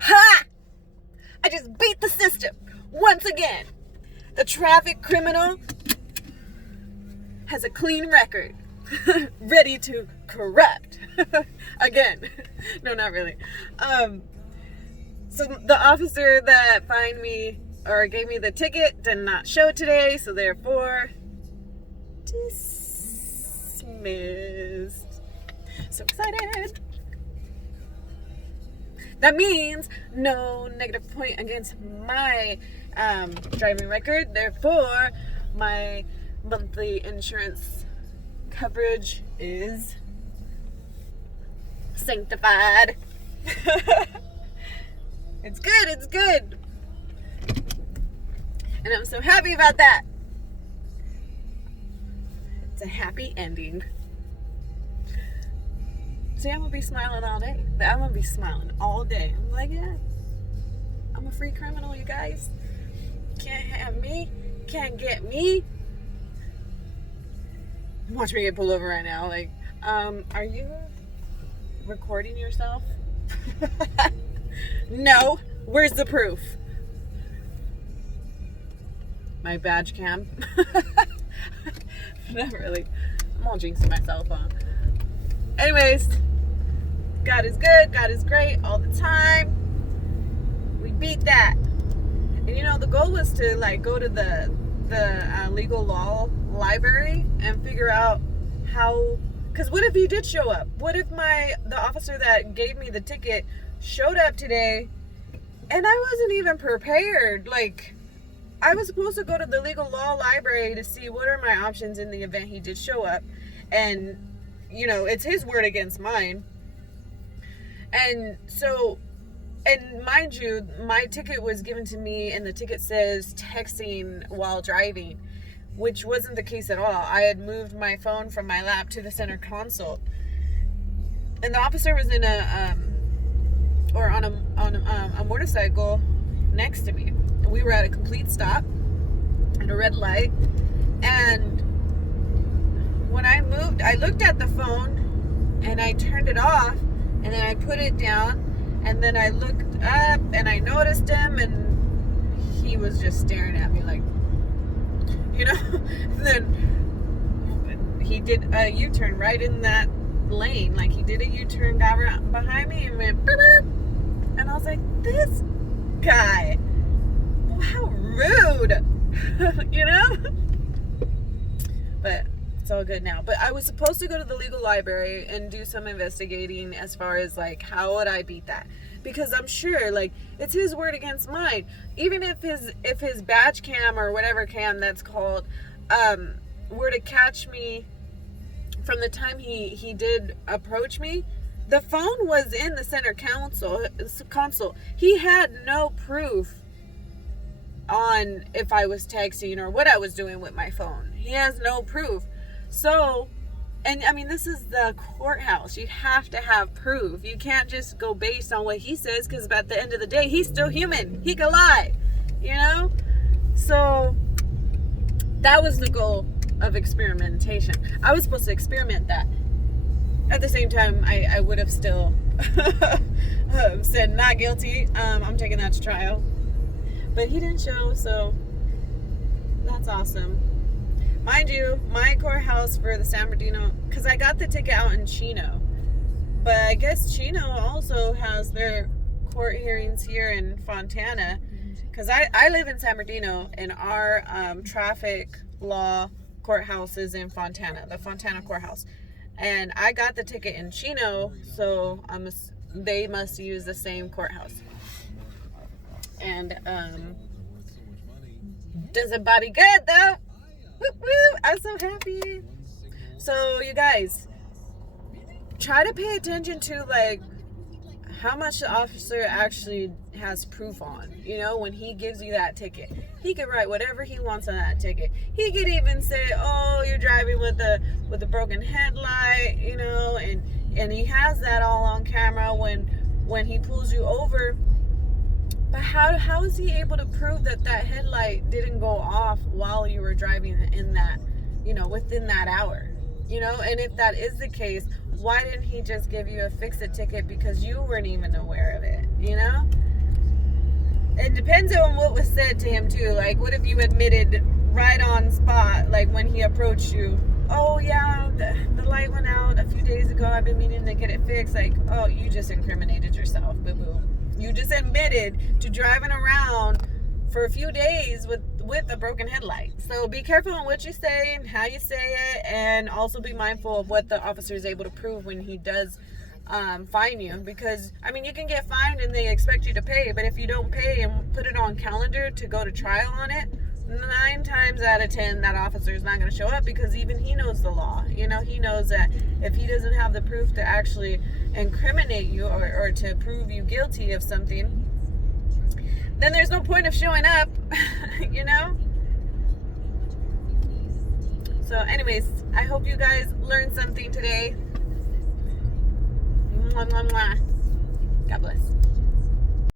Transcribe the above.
Ha! I just beat the system once again. The traffic criminal has a clean record. Ready to correct. Again. No, not really. So the officer that fined me or gave me the ticket did not show today, so therefore dismissed. So excited. That means no negative point against my driving record. Therefore, my monthly insurance coverage is sanctified. It's good, it's good. And I'm so happy about that. It's a happy ending. See, I'm gonna be smiling all day. I'm gonna be smiling all day. I'm like, yeah, I'm a free criminal, you guys. Can't have me, can't get me. Watch me get pulled over right now. Like, are you recording yourself? No. Where's the proof? My badge cam. Not really. I'm all jinxing myself, huh? Anyways, God is good. God is great all the time. We beat that. And you know, the goal was to like go to the legal law library and figure out how. Because what if he did show up? What if the officer that gave me the ticket showed up today and I wasn't even prepared? Like, I was supposed to go to the legal law library to see what are my options in the event he did show up. And, you know, it's his word against mine. And so, and mind you, my ticket was given to me and the ticket says texting while driving, which wasn't the case at all. I had moved my phone from my lap to the center console. And the officer was in on a motorcycle next to me. And we were at a complete stop at a red light. And when I moved, I looked at the phone and I turned it off and then I put it down and then I looked up and I noticed him and he was just staring at me like, you know. Then he did a U-turn right in that lane. Like, he did a U-turn, got around behind me and went boop, boop. And I was like, this guy, how rude. You know. But it's all good now. But I was supposed to go to the legal library and do some investigating as far as like, how would I beat that? Because I'm sure, like, it's his word against mine. Even if his badge cam or whatever cam that's called were to catch me from the time he did approach me, the phone was in the center console. He had no proof on if I was texting or what I was doing with my phone. He has no proof. So, and I mean, this is the courthouse. You have to have proof. You can't just go based on what he says, because at the end of the day, he's still human. He could lie, you know? So, that was the goal of experimentation. I was supposed to experiment that. At the same time, I would have still said not guilty. I'm taking that to trial. But he didn't show, so that's awesome. Mind you, my courthouse for the San Bernardino, because I got the ticket out in Chino, but I guess Chino also has their court hearings here in Fontana, because I live in San Bernardino, and our traffic law courthouse is in Fontana, the Fontana courthouse. And I got the ticket in Chino, so they must use the same courthouse. And doesn't body good though. Woo woo! I'm so happy. So you guys, try to pay attention to like how much the officer actually has proof on. You know, when he gives you that ticket, he could write whatever he wants on that ticket. He could even say, "Oh, you're driving with a broken headlight," you know, and he has that all on camera when he pulls you over. But how is he able to prove that headlight didn't go off while you were driving in that, you know, within that hour? You know, and if that is the case, why didn't he just give you a fix-it ticket because you weren't even aware of it, you know? It depends on what was said to him too. Like, what if you admitted right on spot, like when he approached you, oh yeah, the light went out a few days ago, I've been meaning to get it fixed. Like, oh, you just incriminated yourself, boo-boo. You just admitted to driving around for a few days with a broken headlight. So be careful on what you say and how you say it, and also be mindful of what the officer is able to prove when he does fine you. Because I mean, you can get fined and they expect you to pay, but if you don't pay and put it on calendar to go to trial on it, 9 times out of 10 that officer is not going to show up, because even he knows the law. You know, he knows that if he doesn't have the proof to actually incriminate you or to prove you guilty of something, then there's no point of showing up. You know. So anyways, I hope you guys learned something today. Mwah, mwah, mwah. God bless.